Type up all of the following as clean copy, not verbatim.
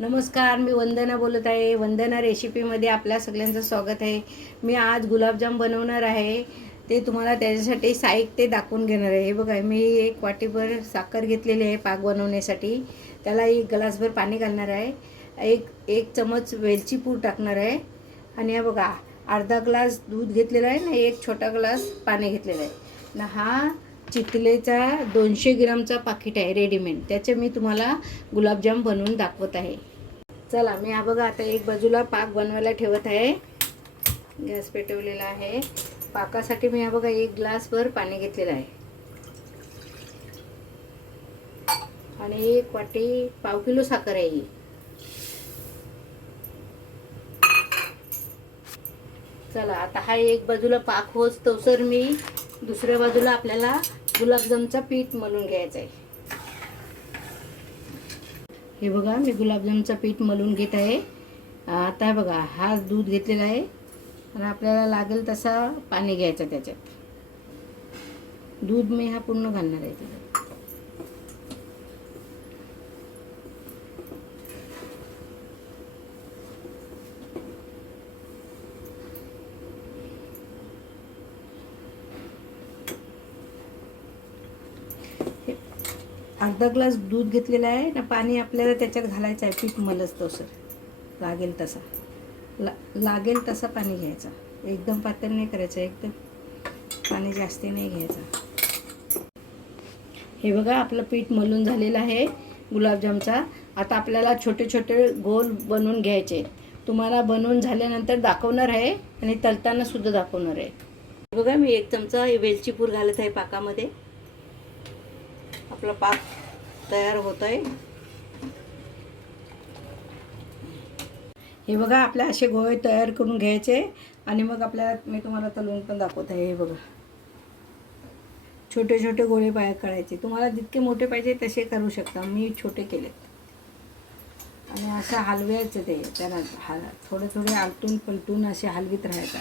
नमस्कार, मी वंदना बोलत आहे. वंदना रेसिपीमध्ये आपल्या सगळ्यांचं स्वागत आहे. मी आज गुलाबजाम बनवणार आहे. ते तुम्हाला त्याच्यासाठी साहित्य दाखवून घेणार आहे. हे बघा, मी एक वाटीभर साखर घेतलेली आहे पाक बनवण्यासाठी. त्याला एक ग्लासभर पाणी घालणार आहे. एक चमच वेलची पूड टाकणार आहे. आणि हे बघा, अर्धा ग्लास दूध घेतलेलं आहे ना, एक छोटा ग्लास पाणी घेतलेलं आहे ना. हा चितलेचा 200 ग्रामचा पाकिट आहे रेडीमेड. त्याचे मी तुम्हाला गुलाबजाम बनवून दाखवत आहे. चला, मी हा बघा आता एक बाजूला पाक बनवायला ठेवत आहे. गॅस पेटवलेला आहे. पाकासाठी मी हा बघा एक ग्लासभर पाणी घेतलेलं आहे आणि एक वाटी पाव किलो साखर आहे ही. चला, आता हा एक बाजूला पाक होत तोसर मी दुसऱ्या बाजूला आपल्याला गुलाबजामचा पीठ मळून घ्यायचं आहे. हे बघा, मी गुलाबजामचं पीठ मळून घेत आहे. आता बघा, हा दूध घेतलेला आहे आणि आपल्याला लागेल तसा पाणी घ्यायचं. त्याच्यात दूध मी हा पूर्ण घालणार आहे त्याच्यात. अर्धा ग्लास दूध घेतलेला आहे ना. पाणी आपल्याला त्याच्यात घालायचं आहे. पीठ मलच तसं लागेल तसा लागेल तसा पाणी घ्यायचा. एकदम पातळ नाही करायचं, एकदम पाणी जास्त नाही घ्यायचं. हे बघा, आपलं पीठ मलून झालेलं आहे गुलाबजामचा. आता आपल्याला छोटे छोटे गोल बनवून घ्यायचे. तुम्हाला बनवून झाल्यानंतर दाखवणार आहे आणि तळताना सुद्धा दाखवणार आहे. बघा, मी एक चमचा वेलची पूड घालत आहे पाकामध्ये. आपला पाक तयार होत आहे. हे बघा, आपले असे गोळे तयार करून घ्यायचे आणि मग आपल्याला मी तुम्हाला तळून पण दाखवत आहे. हे बघा, छोटे छोटे गोळे बाहेर काढायचे. तुम्हाला जितके मोठे पाहिजे तसे करू शकता. मी छोटे केलेत. आणि असं हलवायचं ते त्यांना थोडे थोडे आलटून पलटून असे हलवीत राहायचं.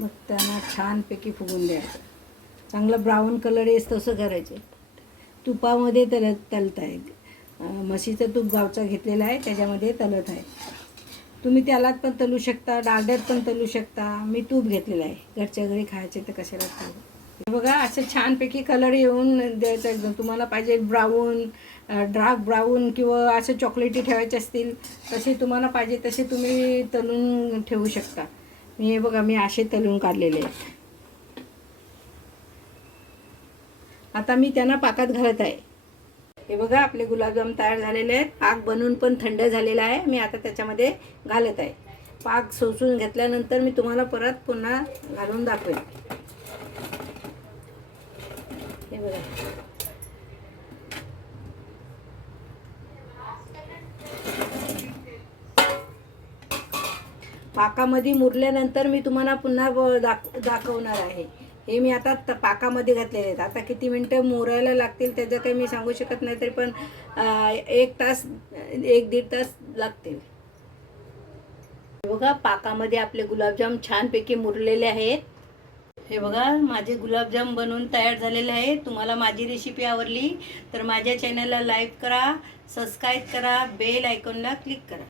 मग त्यांना छानपैकी फुगून द्यायचं. चांगलं ब्राऊन कलर येस तसं करायचे. तुपामध्ये तळत आहे. म्हशीचं तूप गावचा घेतलेला आहे, त्याच्यामध्ये तळत आहे. तुम्ही त्यालात पण तळू शकता, डालड्यात पण तळू शकता. मी तूप घेतलेलं आहे. घरच्या घरी खायचे तर कशाला तळू. बघा, असं छानपैकी कलर येऊन द्यायचा एकदम. तुम्हाला पाहिजे ब्राऊन, डार्क ब्राऊन किंवा असे चॉकलेटी ठेवायचे असतील तसे तुम्हाला पाहिजे तसे तुम्ही तळून ठेवू शकता. मी हे बघा, मी असे तळून काढलेले आहेत. आता मी त्यांना पाकात घालत आहे. हे बघा, आपले गुलाबजाम तयार झालेले आहेत. पाक बनवून पण थंड झालेला आहे. मी आता त्याच्यामध्ये घालत आहे. पाक शोषून घेतल्यानंतर मी तुम्हाला परत पुन्हा घालून दाखवेन. हे बघा, पाकामध्ये मुरल्यानंतर मी तुम्हाला पुन्हा दाखवणार आहे. हे मी आता पाकामध्ये घातलेले आहेत. आता किती मिनटं मोरायला लागतील त्याचं काही मी सांगू शकत नाही, तरी पण 1 तास 1-1.5 तास लागतील. बघा, पाकामध्ये आपले गुलाबजाम छानपैकी मुरलेले आहेत. हे बघा, माझे गुलाबजाम बनवून तयार झालेले आहे. तुम्हाला माझी रेसिपी आवडली तर माझ्या चॅनलला लाईक करा, सबस्क्राईब करा, बेल आयकॉनला क्लिक करा.